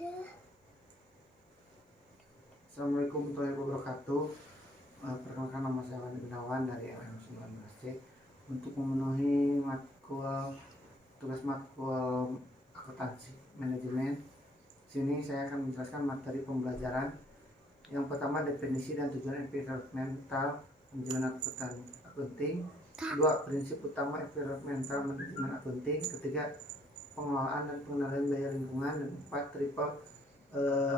Assalamualaikum warahmatullahi wabarakatuh. Perkenalkan, nama saya Wandi Gunawan dari LM19C. Untuk memenuhi tugas matkul akuntansi manajemen, sini saya akan menjelaskan materi pembelajaran. Yang pertama, definisi dan tujuan environmental manajemen akunting. Kedua, prinsip utama environmental manajemen akunting. Ketiga, pengelolaan dan pengendalian daya lingkungan. Dan empat, triple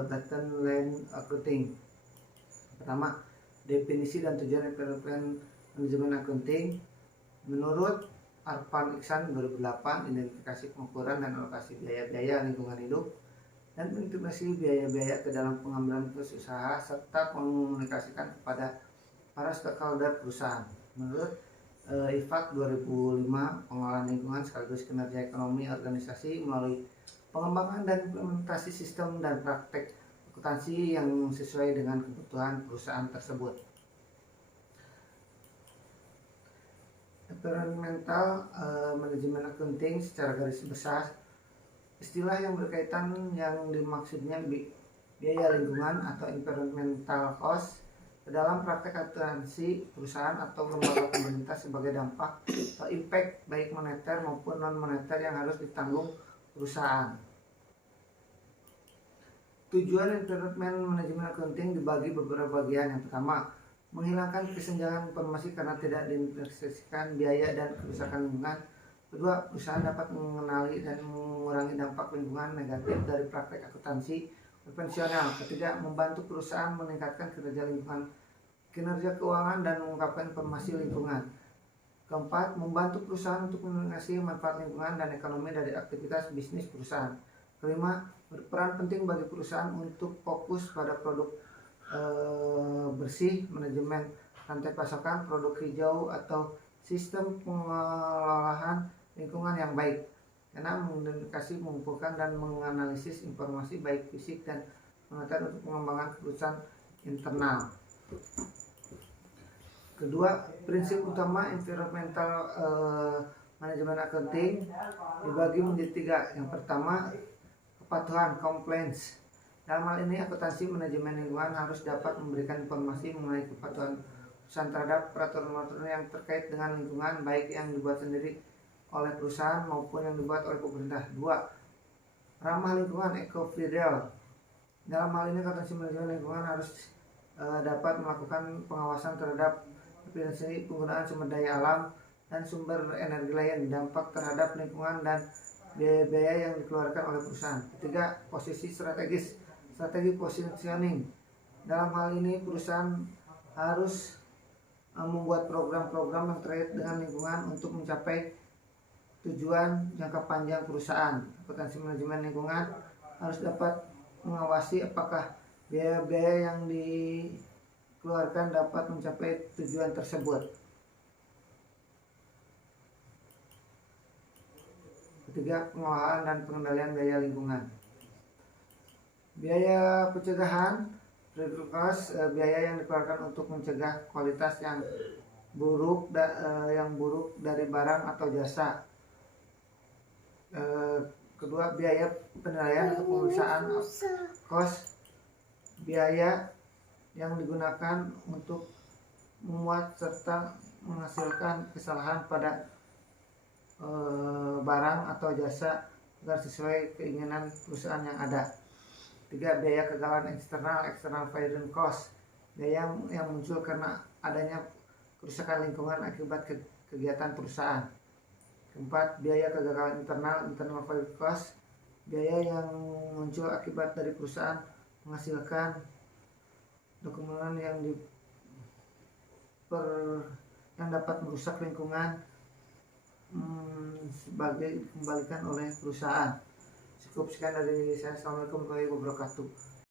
bottom line accounting. Pertama, definisi dan tujuan environmental manajemen accounting. Menurut Arfan Iksan 2008, identifikasi pengukuran dan alokasi biaya-biaya lingkungan hidup dan integrasi biaya-biaya ke dalam pengambilan keputusan usaha serta komunikasikan kepada para stakeholder perusahaan. Menurut IFAK 2005, pengelolaan lingkungan sekaligus kinerja ekonomi organisasi melalui pengembangan dan implementasi sistem dan praktek akuntansi yang sesuai dengan kebutuhan perusahaan tersebut. Environmental manajemen accounting secara garis besar, istilah yang berkaitan yang dimaksudnya biaya lingkungan atau environmental cost ke dalam praktek akuntansi perusahaan atau lembaga pemerintah sebagai dampak atau impact baik moneter maupun non moneter yang harus ditanggung perusahaan. Tujuan environment management accounting dibagi beberapa bagian. Yang pertama, menghilangkan kesenjangan informasi karena tidak diintegrasikan biaya dan kerusakan lingkungan. Kedua, perusahaan dapat mengenali dan mengurangi dampak lingkungan negatif dari praktek akuntansi konvensional. Ketiga, membantu perusahaan meningkatkan kinerja keuangan dan mengungkapkan informasi lingkungan. Keempat, membantu perusahaan untuk mengasih manfaat lingkungan dan ekonomi dari aktivitas bisnis perusahaan. Kelima, berperan penting bagi perusahaan untuk fokus pada produk bersih, manajemen rantai pasokan, produk hijau, atau sistem pengelolaan lingkungan yang baik. Karena mengidentifikasi, mengumpulkan, dan menganalisis informasi baik fisik dan moneter untuk pengembangan keputusan internal. Kedua, prinsip utama environmental management accounting dibagi menjadi tiga. Yang pertama, kepatuhan compliance. Dalam hal ini, akuntansi manajemen lingkungan harus dapat memberikan informasi mengenai kepatuhan perusahaan terhadap peraturan-peraturan yang terkait dengan lingkungan, baik yang dibuat sendiri oleh perusahaan maupun yang dibuat oleh pemerintah. Dua, ramah lingkungan eco-friendly. Dalam hal ini, akuntansi manajemen lingkungan harus dapat melakukan pengawasan terhadap efisiensi penggunaan sumber daya alam dan sumber energi lain, dampak terhadap lingkungan, dan biaya yang dikeluarkan oleh perusahaan. Ketiga, posisi strategis, strategi positioning. Dalam hal ini, perusahaan harus membuat program-program yang terkait dengan lingkungan untuk mencapai tujuan jangka panjang perusahaan. Akuntansi manajemen lingkungan harus dapat mengawasi apakah biaya-biaya yang dikeluarkan dapat mencapai tujuan tersebut. Ketiga, pengelolaan dan pengendalian biaya lingkungan. Biaya pencegahan, cost, biaya yang dikeluarkan untuk mencegah kualitas yang buruk dari barang atau jasa. Kedua, biaya penilaian atau pemeriksaan cost, biaya yang digunakan untuk memuat serta menghasilkan kesalahan pada barang atau jasa agar sesuai keinginan perusahaan yang ada. Tiga, biaya kegagalan external variance cost, biaya yang muncul karena adanya kerusakan lingkungan akibat kegiatan perusahaan. Keempat, biaya kegagalan internal variance cost, biaya yang muncul akibat dari perusahaan menghasilkan dokumen yang dapat merusak lingkungan sebagai dikembalikan oleh perusahaan. Cukup sekian dari saya. Assalamualaikum warahmatullahi wabarakatuh.